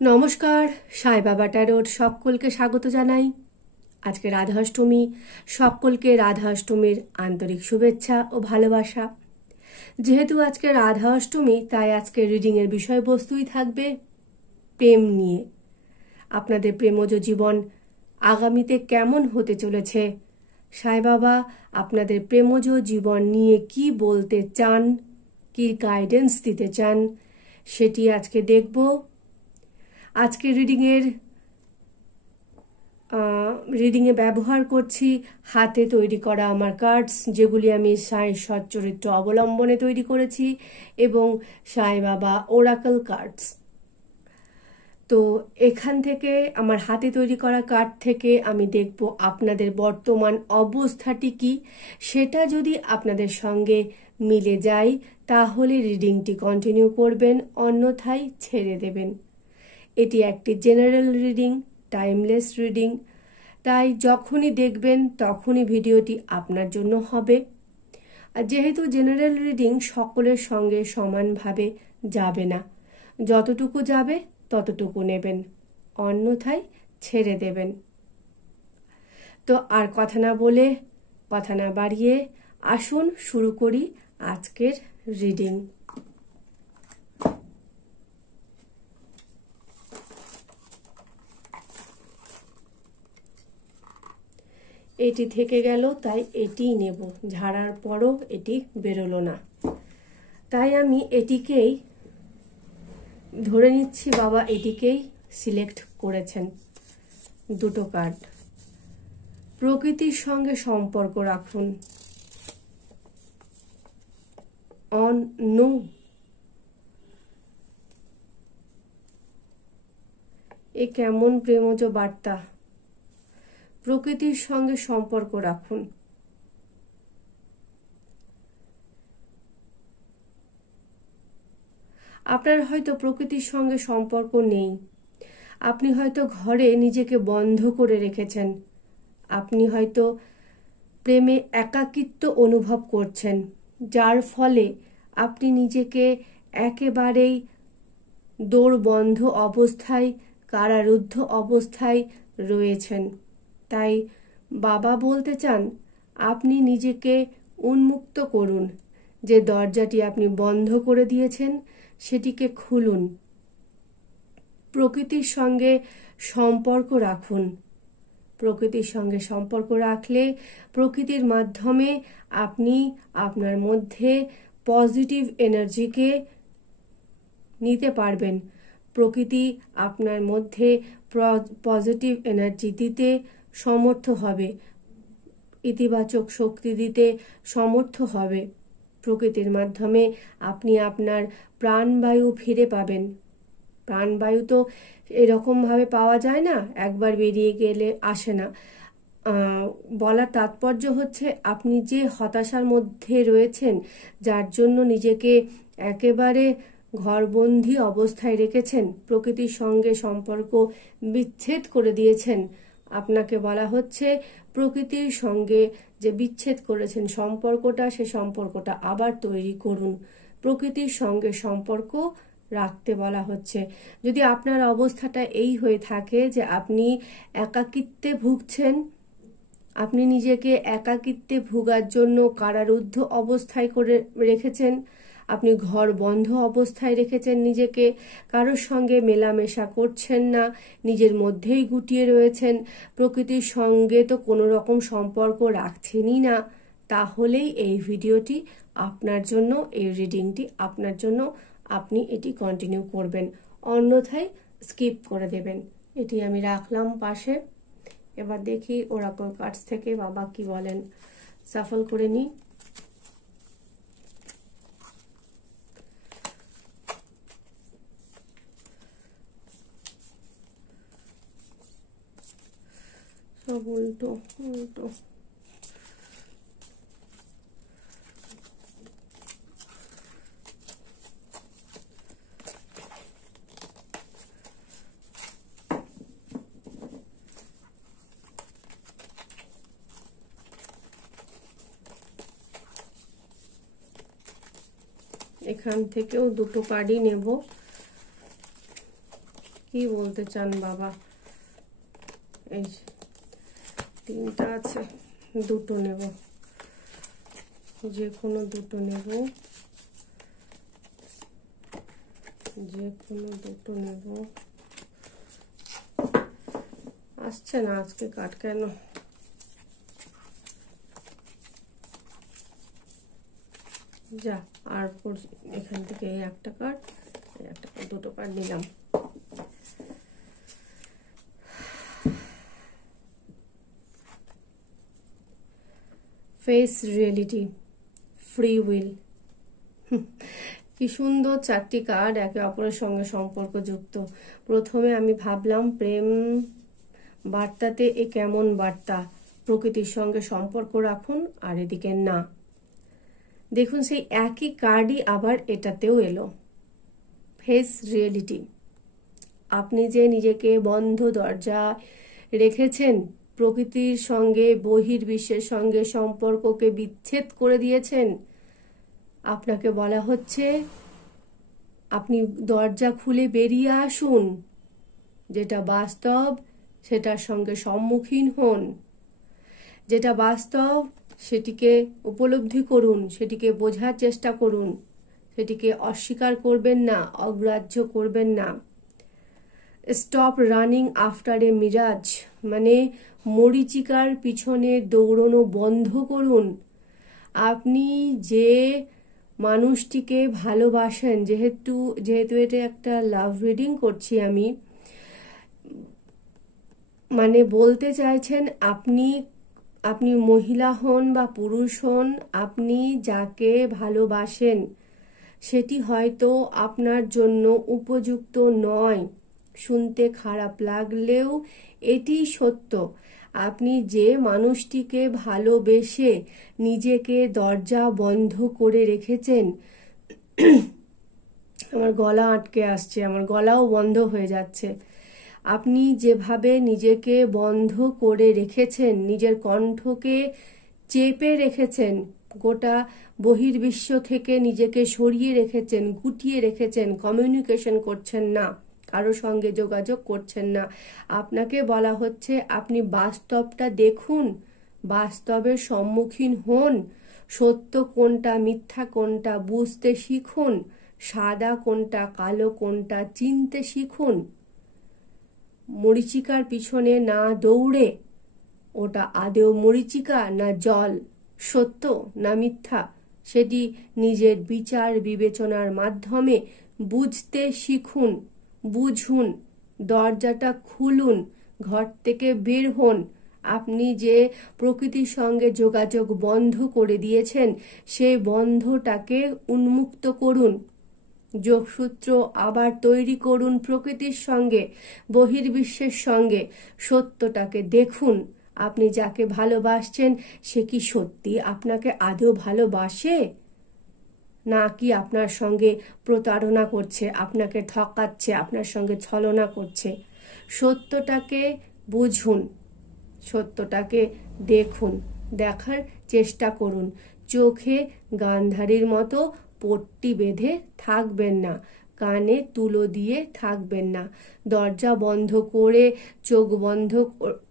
নমস্কার, সাই বাবা ট্যারোর সকলকে স্বাগত জানাই। আজকে রাধাষ্টমী, সকলকে রাধাষ্টমীর আন্তরিক শুভেচ্ছা ও ভালোবাসা। যেহেতু আজকে রাধাষ্টমী, তাই আজকে রিডিংয়ের বিষয়বস্তুই থাকবে প্রেম নিয়ে। আপনাদের প্রেমজ জীবন আগামীতে কেমন হতে চলেছে, সাই বাবা আপনাদের প্রেমজ জীবন নিয়ে কি বলতে চান, কি গাইডেন্স দিতে চান, সেটি আজকে দেখব। আজকে রিডিংয়ে ব্যবহার করছি হাতে তৈরি করা আমার কার্ডস, যেগুলি আমি সাই সচ্চরিত্র অবলম্বনে তৈরি করেছি, এবং সাই বাবা ওরাকল কার্ডস। তো এখান থেকে আমার হাতে তৈরি করা কার্ড থেকে আমি দেখব আপনাদের বর্তমান অবস্থাটি কি। সেটা যদি আপনাদের সঙ্গে মিলে যায় তাহলে রিডিংটি কন্টিনিউ করবেন, অন্যথায় ছেড়ে দেবেন। এটি একটি জেনারেল রিডিং, টাইমলেস রিডিং, তাই যখনই দেখবেন তখনই ভিডিওটি আপনার জন্য হবে। আর যেহেতু জেনারেল রিডিং সকলের সঙ্গে সমানভাবে যাবে না, যতটুকু যাবে ততটুকু নেবেন, অন্যথায় ছেড়ে দেবেন। তো আর কথা না বাড়িয়ে আসুন শুরু করি আজকের রিডিং। এটি থেকে গেল, তাই এটিই নেব। ঝাড়ার পরও এটি বেরোলো না, তাই আমি এটিকেই ধরে নিচ্ছি। বাবা এটিকেই সিলেক্ট করেছেন। দুটো কার্ড। প্রকৃতির সঙ্গে সম্পর্ক রাখুন। On no. এ কেমন প্রেমজ বার্তা। প্রকৃতির সঙ্গে সম্পর্ক রাখুন। আপনার হয়তো প্রকৃতির সঙ্গে সম্পর্ক নেই। আপনি হয়তো ঘরে নিজেকে বন্ধ করে রেখেছেন। আপনি হয়তো প্রেমে একাকিত্ব অনুভব করছেন, যার ফলে আপনি নিজেকে একেবারেই দোরবন্ধ অবস্থায়, কারারুদ্ধ অবস্থায় রয়েছেন। তাই বাবা বলতে চান আপনি নিজেকে উন্মুক্ত করুন। যে দরজাটি আপনি বন্ধ করে দিয়েছেন সেটিকে খুলুন। প্রকৃতির সঙ্গে সম্পর্ক রাখুন। প্রকৃতির সঙ্গে সম্পর্ক রাখলে প্রকৃতির মাধ্যমে আপনি আপনার মধ্যে পজিটিভ এনার্জিকে নিতে পারবেন। প্রকৃতি আপনার মধ্যে পজিটিভ এনার্জি দিতে সমর্থ হবে, ইতিবাচক শক্তি দিতে সমর্থ হবে। প্রকৃতির মাধ্যমে আপনি আপনার প্রাণবায়ু ফিরে পাবেন। প্রাণবায়ু তো এরকমভাবে পাওয়া যায় না, একবার বেরিয়ে গেলে আসে না। বলার তাৎপর্য হচ্ছে আপনি যে হতাশার মধ্যে রয়েছেন, যার জন্য নিজেকে একেবারে ঘরবন্দি অবস্থায় রেখেছেন, প্রকৃতির সঙ্গে সম্পর্ক বিচ্ছেদ করে দিয়েছেন, আপনাকে বলা হচ্ছে প্রকৃতির সঙ্গে যে বিচ্ছেদ করেছেন সম্পর্কটা, সে সম্পর্কটা আবার তৈরি করুন। প্রকৃতির সঙ্গে সম্পর্ক রাখতে বলা হচ্ছে। যদি আপনার অবস্থাটা এই হয়ে থাকে যে আপনি একাকিত্বে ভুগছেন, আপনি নিজেকে একাকিত্বে ভোগার জন্য কারারুদ্ধ অবস্থায় করে রেখেছেন, আপনি ঘর বন্ধ অবস্থায় রেখেছেন নিজেকে, কারোর সঙ্গে মেলামেশা করছেন না, নিজের মধ্যেই গুটিয়ে রয়েছেন, প্রকৃতির সঙ্গে তো কোনো রকম সম্পর্ক রাখছেনই না, তাহলেই এই ভিডিওটি আপনার জন্য, এই রিডিংটি আপনার জন্য। আপনি এটি কন্টিনিউ করবেন, অন্যথায় স্কিপ করে দেবেন। এটি আমি রাখলাম পাশে। এবার দেখি ওরাকল কার্ডস থেকে বাবা কি বলেন। সাফল করে নিই। সব উল্টো উল্টো। এখান থেকেও দুটো কার্ডই নেব। কি বলতে চান বাবা? এই তিনটা আছে, দুটো নেব, যে কোনো দুটো নেব, যে কোনো দুটো নেব। আসছে না আজকে কার্ড কেন? যা, আর এখান থেকে এই একটা কার্ড, দুটো কার্ড নিলাম। Face reality, free will. কি সুন্দর চারটি কার্ড একে অপরের সঙ্গে সম্পর্কযুক্ত। প্রথমে আমি ভাবলাম প্রেম বার্তাতে এ কেমন বার্তা, প্রকৃতির সঙ্গে সম্পর্ক রাখুন, আর এদিকে না। দেখুন সেই একই কার্ডই আবার এটাতেও এলো, ফেস রিয়েলিটি। আপনি যে নিজেকে বন্ধ দরজা রেখেছেন, প্রকৃতির সঙ্গে বহির্বিশ্বের সঙ্গে সম্পর্ককে বিচ্ছেদ করে দিয়েছেন, আপনাকে বলা হচ্ছে আপনি দরজা খুলে বেরিয়ে আসুন। যেটা বাস্তব সেটার সঙ্গে সম্মুখীন হন, যেটা বাস্তব সেটিকে উপলব্ধি করুন, সেটিকে বোঝার চেষ্টা করুন, সেটিকে অস্বীকার করবেন না, অগ্রাহ্য করবেন না। Stop running after a mirage, মানে মরীচিকার পিছনে দৌড়ানো বন্ধ করুন। আপনি যে মানুষটিকে ভালোবাসেন, যেহেতু এটা একটা লাভ রিডিং করছি আমি, মানে বলতে চাইছেন আপনি মহিলা হন বা পুরুষ হন, আপনি যাকে ভালোবাসেন সেটি হয়তো আপনার জন্য উপযুক্ত নয়। শুনতে খারাপ লাগলেও এটি সত্য। আপনি যে মানুষটিকে ভালোবেসে নিজেকে দরজা বন্ধ করে রেখেছেন, আমার গলা আটকে আসছে, আমার গলাও বন্ধ হয়ে যাচ্ছে। আপনি যেভাবে নিজেকে বন্ধ করে রেখেছেন, নিজের কণ্ঠকে চেপে রেখেছেন, গোটা বহির্বিশ্ব থেকে নিজেকে সরিয়ে রেখেছেন, গুটিয়ে রেখেছেন, কমিউনিকেশন করছেন না, কারো সঙ্গে যোগাযোগ করছেন না, আপনাকে বলা হচ্ছে আপনি বাস্তবটা দেখুন, বাস্তবের সম্মুখীন হন, সত্য কোনটা মিথ্যা কোনটা বুঝতে শিখুন, সাদা কোনটা কালো কোনটা চিনতে শিখুন। মরীচিকার পিছনে না দৌড়ে ওটা আদেও মরীচিকা না জল, সত্য না মিথ্যা, সেটি নিজের বিচার বিবেচনার মাধ্যমে বুঝতে শিখুন, বুঝুন, দরজাটা খুলুন, ঘর থেকে বের হন। আপনি যে প্রকৃতির সঙ্গে যোগাযোগ বন্ধ করে দিয়েছেন, সেই বন্ধটাকে উন্মুক্ত করুন, যোগসূত্র আবার তৈরি করুন প্রকৃতির সঙ্গে, বহির্বিশ্বের সঙ্গে। সত্যটাকে দেখুন, আপনি যাকে ভালোবাসছেন সে কি সত্যি আপনাকে আদৌ ভালোবাসে, নাকি আপনার সঙ্গে প্রতারণা করছে, আপনাকে ঠকাচ্ছে, আপনার সঙ্গে ছলনা করছে। সত্যটাকে বুঝুন, সত্যটাকে দেখুন, দেখার চেষ্টা করুন। চোখে গান্ধারীর মতো পট্টি বেঁধে থাকবেন না, কানে তুলো দিয়ে থাকবেন না, দরজা বন্ধ করে চোখ বন্ধ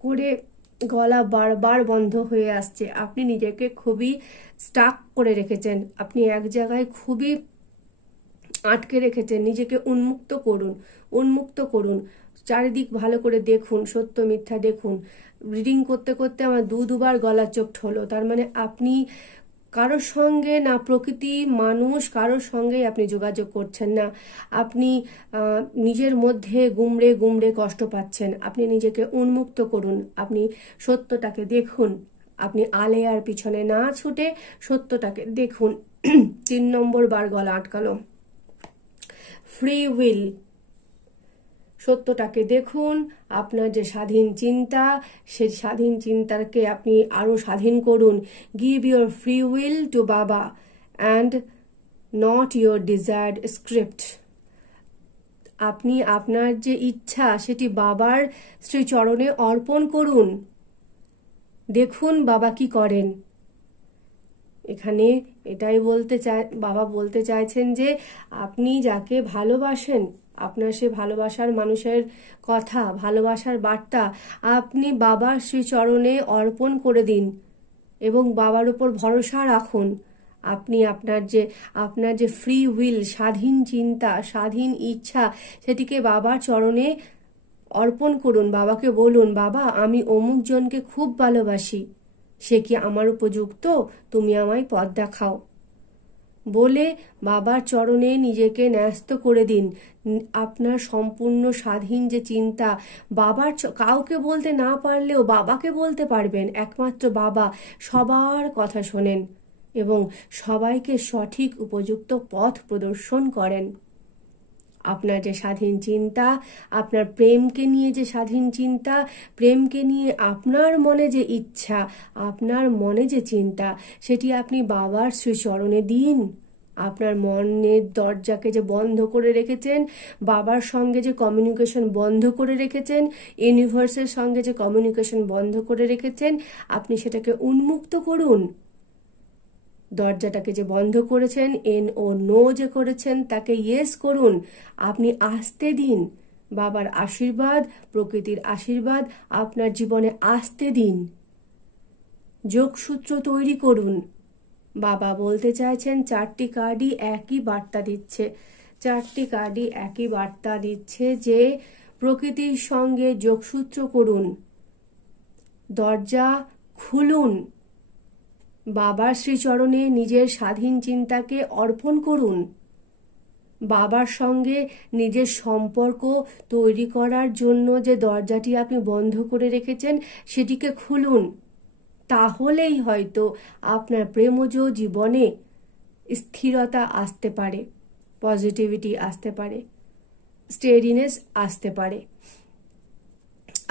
করে গলা বারবার বন্ধ হয়ে আসছে, আপনি নিজেকে খুবই স্টাক করে রেখেছেন, আপনি এক জায়গায় খুবই আটকে রেখেছেন। নিজেকে উন্মুক্ত করুন, উন্মুক্ত করুন, চারিদিক ভালো করে দেখুন, সত্য মিথ্যা দেখুন। রিডিং করতে করতে আমার দুবার গলা চোখ হলো, তার মানে আপনি কারোর সঙ্গে না, প্রকৃতি মানুষ কারোর সঙ্গেই আপনি যোগাযোগ করছেন না, আপনি নিজের মধ্যে গুমড়ে গুমড়ে কষ্ট পাচ্ছেন। আপনি নিজেকে উন্মুক্ত করুন, আপনি সত্যটাকে দেখুন, আপনি আলেয়ার পিছনে না ছুটে সত্যটাকে দেখুন। 3 নম্বর বার গলা আটকালো, ফ্রি উইল। সত্যটাকে দেখুন, আপনার যে স্বাধীন চিন্তা, সেই স্বাধীন চিন্তাকে আপনি আরো স্বাধীন করুন। Give your free will to বাবা and not your desired script. আপনি আপনার যে ইচ্ছা সেটি বাবার শ্রীচরণে অর্পণ করুন। দেখুন বাবা কি করেন। এখানে এটাই বাবা বলতে চাইছেন যে আপনি যাকে ভালোবাসেন, আপনার সে ভালোবাসার মানুষের কথা, ভালোবাসার বার্তা আপনি বাবার শ্রীচরণে অর্পণ করে দিন এবং বাবার উপর ভরসা রাখুন। আপনি আপনার যে ফ্রি উইল, স্বাধীন চিন্তা, স্বাধীন ইচ্ছা, সেটিকে বাবার চরণে অর্পণ করুন। বাবাকে বলুন, বাবা আমি অমুক জনকে খুব ভালোবাসি, সে কি আমার উপযুক্ত? তুমি আমায় পথ দেখাও বলে বাবার চরণে নিজেকে ন্যস্ত করে দিন। আপনার সম্পূর্ণ স্বাধীন যে চিন্তা, কাউকে বলতে না পারলেও বাবাকে বলতে পারবেন। একমাত্র বাবা সবার কথা শোনেন এবং সবাইকে সঠিক উপযুক্ত পথ প্রদর্শন করেন। আপনার যে স্বাধীন চিন্তা, আপনার প্রেমকে নিয়ে যে স্বাধীন চিন্তা, প্রেমকে নিয়ে আপনার মনে যে ইচ্ছা, আপনার মনে যে চিন্তা, সেটি আপনি বাবার শ্রীচরণে দিন। আপনার মনের দরজাকে যে বন্ধ করে রেখেছেন, বাবার সঙ্গে যে কমিউনিকেশন বন্ধ করে রেখেছেন, ইউনিভার্সের সঙ্গে যে কমিউনিকেশন বন্ধ করে রেখেছেন, আপনি সেটাকে উন্মুক্ত করুন। দরজাটাকে যে বন্ধ করেছেন, নো যে করেছেন, তাকে ইয়েস করুন। আপনি আসতে দিন। বাবার আশীর্বাদ, প্রকৃতির আশীর্বাদ আপনার জীবনে আসতে দিন। যোগসূত্র তৈরি করুন। বাবা বলতে চাইছেন 4টি কার্ডই একই বার্তা দিচ্ছে। 4টি কার্ডই একই বার্তা দিচ্ছে যে প্রকৃতির সঙ্গে যোগসূত্র করুন, দরজা খুলুন, বাবার শ্রীচরণে নিজের স্বাধীন চিন্তাকে অর্পণ করুন। বাবার সঙ্গে নিজের সম্পর্ক তৈরি করার জন্য যে দরজাটি আপনি বন্ধ করে রেখেছেন, সেটিকে খুলুন। তাহলেই হয়তো আপনার প্রেমজ জীবনে স্থিরতা আসতে পারে, পজিটিভিটি আসতে পারে, স্টেডিনেস আসতে পারে।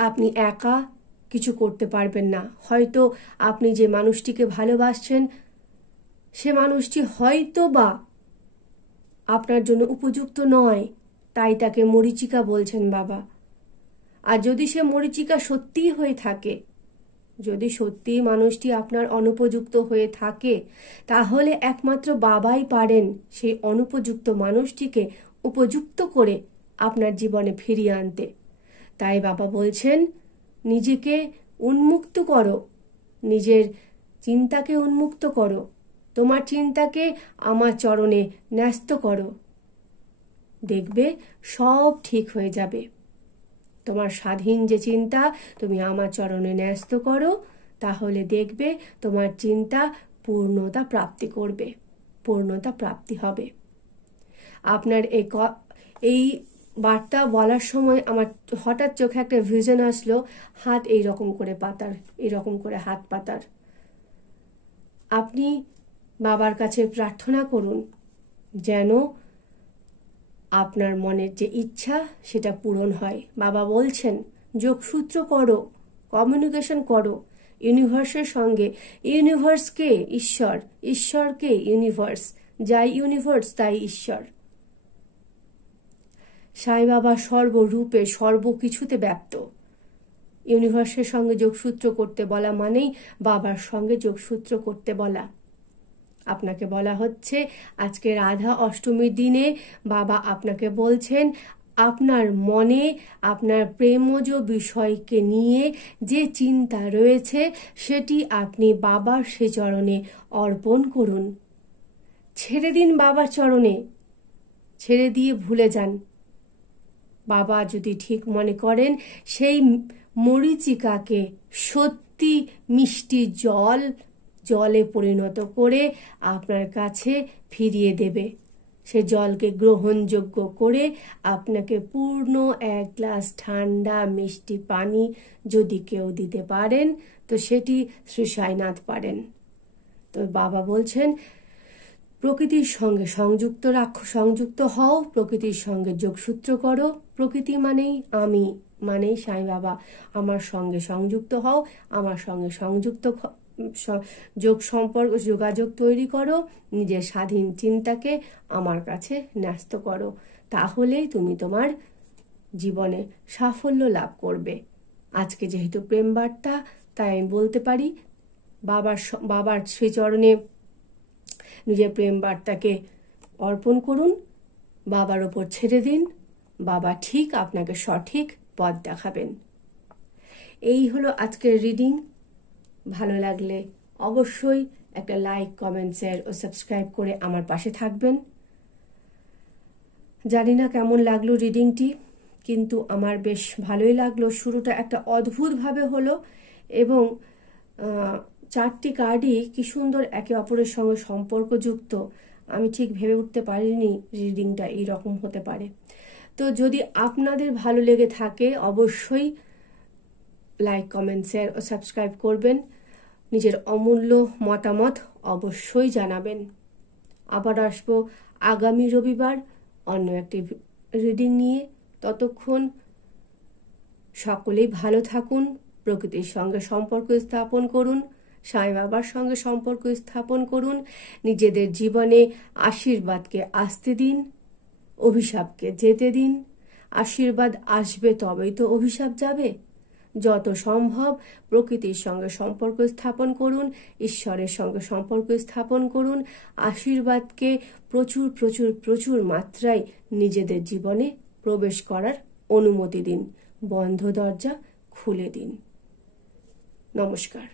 আপনি একা কিছু করতে পারবেন না। হয়তো আপনি যে মানুষটিকে ভালোবাসছেন, সে মানুষটি হয়তো বা আপনার জন্য উপযুক্ত নয়, তাই তাকে মরীচিকা বলছেন বাবা। আর যদি সে মরীচিকা সত্যিই হয়ে থাকে, যদি সত্যি মানুষটি আপনার অনুপযুক্ত হয়ে থাকে, তাহলে একমাত্র বাবাই পারেন সেই অনুপযুক্ত মানুষটিকে উপযুক্ত করে আপনার জীবনে ফিরিয়ে আনতে। তাই বাবা বলছেন, নিজেকে উন্মুক্ত করো, নিজের চিন্তাকে উন্মুক্ত করো, তোমার চিন্তাকে আমার চরণে ন্যস্ত করো। দেখবে সব ঠিক হয়ে যাবে। তোমার স্বাধীন যে চিন্তা তুমি আমার চরণে ন্যস্ত করো, তাহলে দেখবে তোমার চিন্তা পূর্ণতা প্রাপ্তি করবে, পূর্ণতা প্রাপ্তি হবে। আপনার এই বার্তা বলার সময় আমার হঠাৎ চোখে একটা ভিশন আসলো, হাত এইরকম করে পাতার, এইরকম করে হাত পাতার। আপনি বাবার কাছে প্রার্থনা করুন যেন আপনার মনের যে ইচ্ছা সেটা পূরণ হয়। বাবা বলছেন, যোগসূত্র করো, কমিউনিকেশন করো ইউনিভার্সের সঙ্গে। ইউনিভার্সকে ঈশ্বর, ঈশ্বরকে ইউনিভার্স, যাই ইউনিভার্স তাই ঈশ্বর। সাই বাবা সর্বরূপে সর্বকিছুতে ব্যাপ্ত। ইউনিভার্সের সঙ্গে যোগসূত্র করতে বলা মানেই বাবার সঙ্গে যোগসূত্র করতে বলা। আপনাকে বলা হচ্ছে আজকে রাধা অষ্টমীর দিনে বাবা আপনাকে বলছেন, আপনার মনে আপনার প্রেমজ বিষয়কে নিয়ে যে চিন্তা রয়েছে, সেটি আপনি বাবার সে চরণে অর্পণ করুন। ছেড়ে দিন বাবার চরণে, ছেড়ে দিয়ে ভুলে যান। বাবা যদি ঠিক মনে করেন সেই মরীচিকাকে সত্যি মিষ্টি জলে পরিণত করে আপনার কাছে ফিরিয়ে দেবে, সে জলকে গ্রহণযোগ্য করে আপনাকে পূর্ণ 1 গ্লাস ঠান্ডা মিষ্টি পানি যদি কেউ দিতে পারেন, তো সেটি শ্রী সাইনাথ পারেন। তো বাবা বলছেন, প্রকৃতির সঙ্গে সংযুক্ত হও, প্রকৃতির সঙ্গে যোগসূত্র করো। প্রকৃতি মানেই আমি, মানেই সাই বাবা। আমার সঙ্গে সংযুক্ত হও, আমার সঙ্গে যোগাযোগ তৈরি করো, নিজের স্বাধীন চিন্তাকে আমার কাছে ন্যস্ত করো। তাহলেই তুমি তোমার জীবনে সাফল্য লাভ করবে। আজকে যেহেতু প্রেম বার্তা, তাই আমি বলতে পারি বাবার শ্রীচরণে নিজের প্রেম বার্তাকে অর্পণ করুন, বাবার ওপর ছেড়ে দিন, বাবা ঠিক আপনাকে সঠিক পথ দেখাবেন। এই হলো আজকের রিডিং। ভালো লাগলে অবশ্যই একটা লাইক, কমেন্ট, শেয়ার ও সাবস্ক্রাইব করে আমার পাশে থাকবেন। জানি না কেমন লাগলো রিডিংটি, কিন্তু আমার বেশ ভালোই লাগলো। শুরুটা একটা অদ্ভুতভাবে হলো এবং 4টি কার্ডই কি সুন্দর একে অপরের সঙ্গে সম্পর্কযুক্ত। আমি ঠিক ভেবে উঠতে পারিনি রিডিংটা এইরকম হতে পারে। তো যদি আপনাদের ভালো লেগে থাকে অবশ্যই লাইক, কমেন্ট, শেয়ার ও সাবস্ক্রাইব করবেন। নিজের অমূল্য মতামত অবশ্যই জানাবেন। আবার আসবো আগামী রবিবার অন্য একটি রিডিং নিয়ে। ততক্ষণ সকলেই ভালো থাকুন, প্রকৃতির সঙ্গে সম্পর্ক স্থাপন করুন, সাই বাবার সঙ্গে সম্পর্ক স্থাপন করুন, নিজেদের জীবনে আশীর্বাদকে আসতে দিন, অভিশাপকে যেতে দিন। আশীর্বাদ আসবে তবেই তো অভিশাপ যাবে। যত সম্ভব প্রকৃতির সঙ্গে সম্পর্ক স্থাপন করুন, ঈশ্বরের সঙ্গে সম্পর্ক স্থাপন করুন। আশীর্বাদকে প্রচুর প্রচুর প্রচুর মাত্রায় নিজেদের জীবনে প্রবেশ করার অনুমতি দিন, বন্ধ দরজা খুলে দিন। নমস্কার।